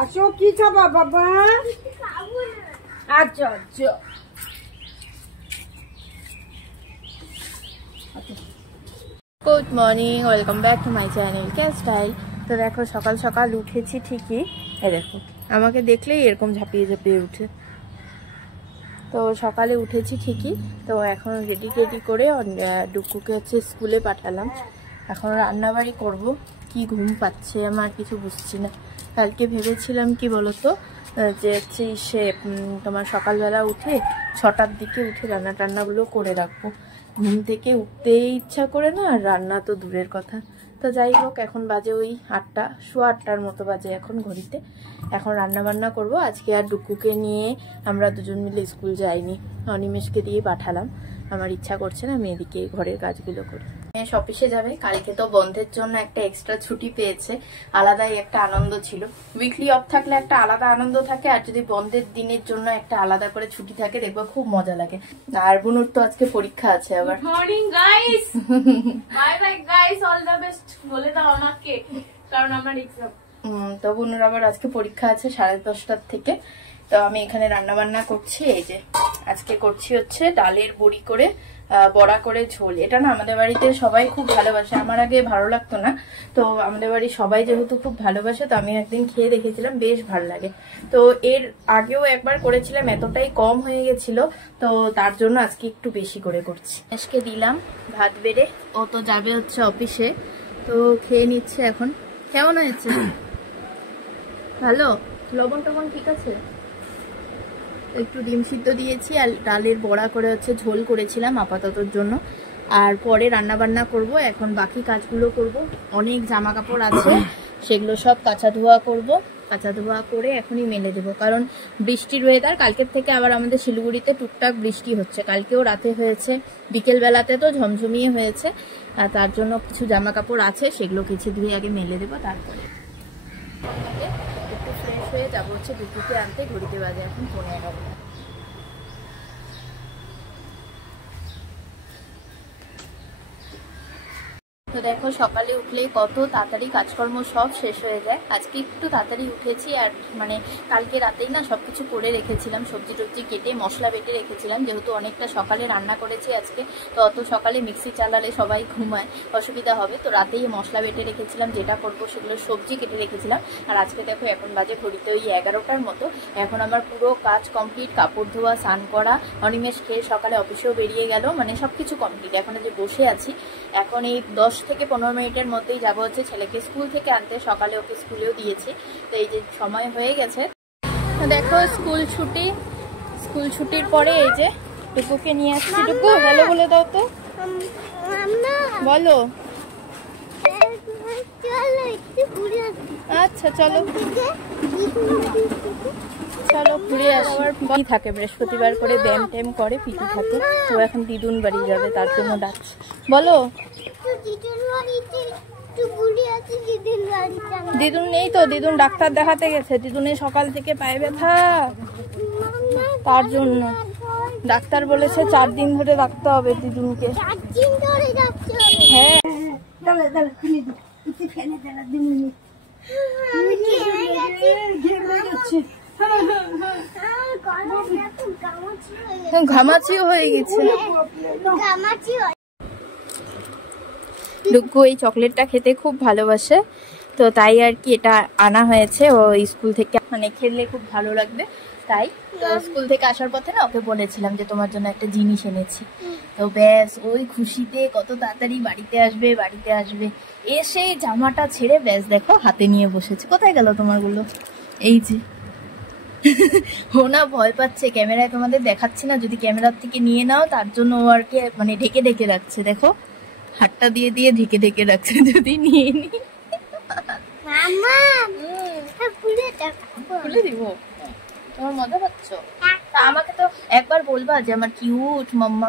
আসো, কি খাবা বাবা? আচ্ছা আচ্ছা। Good morning, welcome back to my channel care style. তো দেখো সকাল সকাল উঠেছি ঠিকই, দেখো আমাকে দেখলেই এরকম ঝাঁপিয়ে ঝাঁপিয়ে উঠে। তো সকালে উঠেছি ঠিকই, তো এখন রেডি টেডি করে ডুকুকে হচ্ছে স্কুলে পাঠালাম। এখন রান্নাবাড়ি করব। কি ঘুম পাচ্ছে আমার, কিছু বুঝছি না। কালকে ভেবেছিলাম কি বলতো, যে হচ্ছে সে তোমার সকালবেলা উঠে 6টার দিকে উঠে রান্না টান্নাগুলো করে রাখবো। ঘুম থেকে উঠতেই ইচ্ছা করে না, আর রান্না তো দূরের কথা। তো যাই হোক, এখন বাজে ওই 8টা, সোয়া 8টার মতো বাজে এখন ঘড়িতে। এখন রান্না বান্না করব। আজকে আর ডুকুকে নিয়ে আমরা দুজন মিলে স্কুল যাইনি, অনিমেষকে দিয়ে পাঠালাম। আমার ইচ্ছা করছে না, আমি এদিকে ঘরের কাজগুলো করি। মেশ অফিসে যাবে, কালকে তো বন্ধের জন্য একটা এক্সট্রা ছুটি পেয়েছে, আলাদাই একটা আনন্দ ছিল। উইকলি অফ থাকলে একটা আলাদা আনন্দ থাকে, আর যদি বন্ধের দিনের জন্য একটা আলাদা করে ছুটি থাকে দেখবো খুব মজা লাগে। আর বুনুর তো আজকে পরীক্ষা আছে আবার। Good morning guys, bye bye guys, all the best বলে দাও আমাকে, কারণ আমার এক্সাম। তো বুনুর আবার আজকে পরীক্ষা আছে 10:30টার থেকে। তো আমি এখানে রান্না বান্না করছি। এই যে আজকে করছি হচ্ছে ডালের বড়ি করে বড়া করে ঝোল। এটা না আমাদের বাড়িতে সবাই খুব ভালোবাসে, আমার আগে ভালো লাগতো না। তো আমাদের বাড়ির সবাই যেহেতু খুব ভালোবাসে, তো আমি একদিন খেয়ে দেখেছিলাম, বেশ ভালো লাগে। তো এর আগেও একবার করেছিলাম, এতটাই কম হয়ে গেছিল, তো তার জন্য আজকে একটু বেশি করে করছি। আজকে দিলাম ভাত বেড়ে, ও তো যাবে হচ্ছে অফিসে, তো খেয়ে নিচ্ছে এখন। কেমন হয়েছে? ভালো? লবণ টবণ ঠিক আছে? একটু ডিম সিদ্ধ দিয়েছি, আর ডালের বড়া করে হচ্ছে ঝোল করেছিলাম আপাততর জন্য। আর পরে রান্না বান্না করব। এখন বাকি কাজগুলো করব। অনেক জামা কাপড় আছে, সেগুলো সব কাচা ধোয়া করব। কাচা ধোয়া করে এখনই মেলে দেবো, কারণ বৃষ্টির ওয়েদার। কালকের থেকে আবার আমাদের শিলিগুড়িতে টুকটাক বৃষ্টি হচ্ছে, কালকেও রাতে হয়েছে, বিকেলবেলাতে তো ঝমঝমিয়ে হয়েছে। আর তার জন্য কিছু জামা কাপড় আছে, সেগুলো কিছু ধুয়ে আগে মেলে দেবো, তারপরে একটু ফ্রেশ হয়ে যাবো হচ্ছে দুপুরকে আনতে। ঘড়িতে বাজে এখন 11:30। তো দেখো সকালে উঠলেই কত তাড়াতাড়ি কাজকর্ম সব শেষ হয়ে যায়। আজকে একটু তাড়াতাড়ি উঠেছি, আর মানে কালকে রাতেই না সবকিছু করে রেখেছিলাম, সবজি টবজি কেটে মশলা বেটে রেখেছিলাম, যেহেতু অনেকটা সকালে রান্না করেছি আজকে। তো অত সকালে মিক্সি চালালে সবাই ঘুমায়, অসুবিধা হবে। তো রাতেই মশলা বেটে রেখেছিলাম, যেটা করবো সেগুলো সবজি কেটে রেখেছিলাম। আর আজকে দেখো এখন বাজে ঘড়িতে ওই 11টার মতো। এখন আমার পুরো কাজ কমপ্লিট, কাপড় ধোয়া, স্নান করা, অনিমেষ খেয়ে সকালে অফিসেও বেরিয়ে গেল, মানে সবকিছু কমপ্লিট। এখন যে বসে আছি, এখন এই 10 থেকে 15 মিনিটের মধ্যেই যাবো হচ্ছে ছেলেকে স্কুল থেকে আনতে। সকালে ওকে স্কুলেও দিয়েছি, তো এই যে সময় হয়ে গেছে। দেখো স্কুল ছুটি, স্কুল ছুটির পরে এই যে টুকুকে নিয়ে আসছি। টুকু হ্যালো বলে দাও তো, বলো। আচ্ছা চলো চলো ঘুরে আসি। আবার পিটি থাকে, বৃহস্পতিবার করে ব্যায়াম ট্যাম করে, পিটি থাকে। তো এখন দিদুন বাড়ি যাবে, তার জন্য ডাকছি। বলো। দিদুন নেই তো, দিদুন ডাক্তার দেখাতে গেছে। দিদুনের সকাল থেকে পায়ে ব্যথা, তার জন্য ডাক্তার বলেছে 4 দিন ধরে রাখতে হবে দিদুনকে। হ্যাঁ ঘামাচিও হয়ে গেছে। ডুগু এই চকলেটটা খেতে খুব ভালোবাসে, তো তাই আর কি এটা আনা হয়েছে। ও স্কুল থেকে মানে খেললে খুব ভালো লাগবে, তাই। তো স্কুল থেকে আসার পথে না ওকে বলেছিলাম যে তোমার জন্য একটা জিনিস এনেছি। তো ব্যাস ওই খুশিতে কত তাড়াতাড়ি বাড়িতে আসবে, বাড়িতে আসবে। এসে জামাটা ছেড়ে ব্যাস দেখো হাতে নিয়ে বসেছে। কোথায় গেল তোমারগুলো? এই যে ও না ভয় পাচ্ছে, ক্যামেরায় তোমাদের দেখাচ্ছি না, যদি ক্যামেরার থেকে নিয়ে নাও, তার জন্য ও আর কি মানে ঢেকে ঢেকে রাখছে। দেখো হাতটা দিয়ে দিয়ে ঢেকে ঢেকে রাখছে, যদি নিয়ে নি। খুলে দিব? তোমার মজা পাচ্ছ? আমাকে তো একবার বলবা যে আমার কিউট মাম্মা।